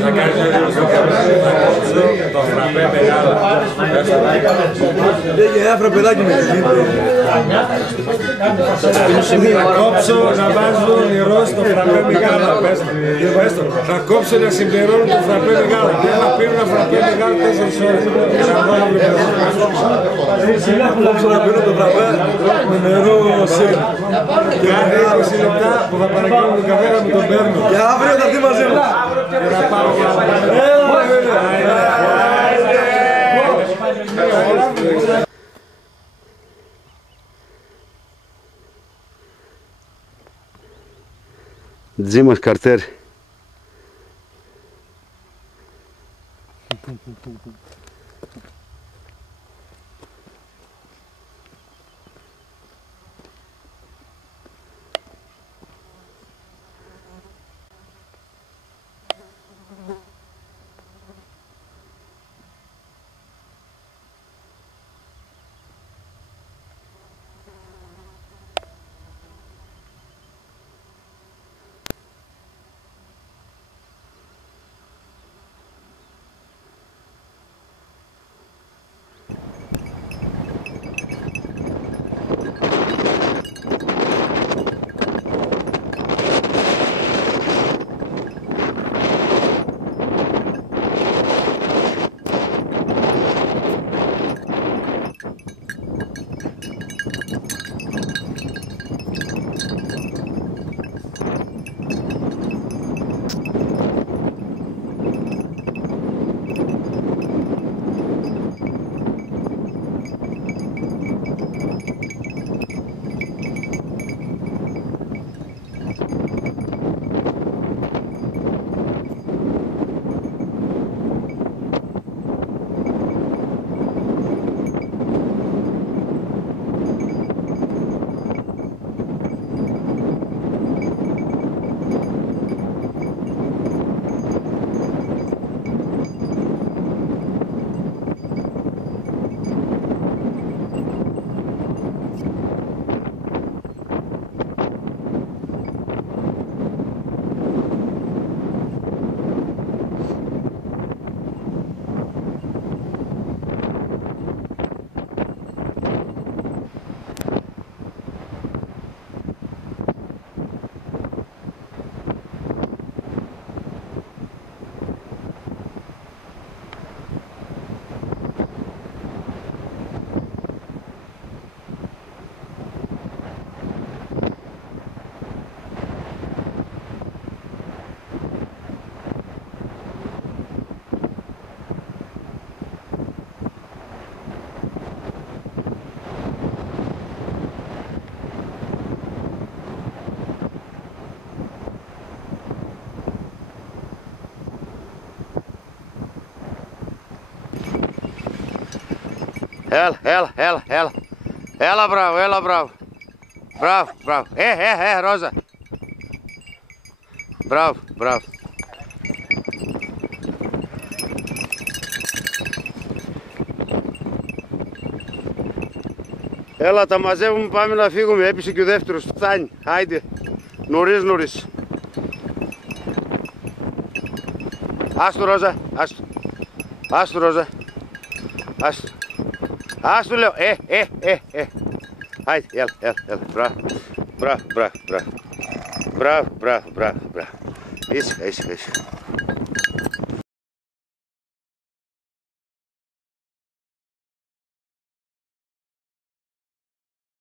Θα κάνεις το φραπέ μεγάλο. Λέγε άφρα παιδάκι με Θα κόψω να βάζω νερό στο φραπέ μεγάλο. Θα κόψω να συμπληρώνω το φραπέ μεγάλο. Και θα πίνω ένα φραπέ μεγάλο 4 ώρες. Θα κόψω να πίνω το φραπέ με νερό σέλ. Κάθε 20 λεπτά που θα παραγγείλω την καφέ μου τον παίρνω. Και αύριο θα έρθει μαζί μου. Και να πάω για Τζίμος Καρτέρ. Έλα, μπράβο, έλα, μπράβο. Μπράβο, μπράβο. Ρόζα. Μπράβο, μπράβο. Έλα, τα μαζεύουμε, πάμε να φύγουμε. Έπεισε και ο δεύτερος. Φτάνει. Άιντε. Νωρίς, νωρίς. Άστο, Ρόζα. Άστο. Άστο, Ρόζα. Άστο. Άστο, λέω. Άιντε, έλα. Μπράβο. Μπράβο. Μπράβο. Ήσυχα.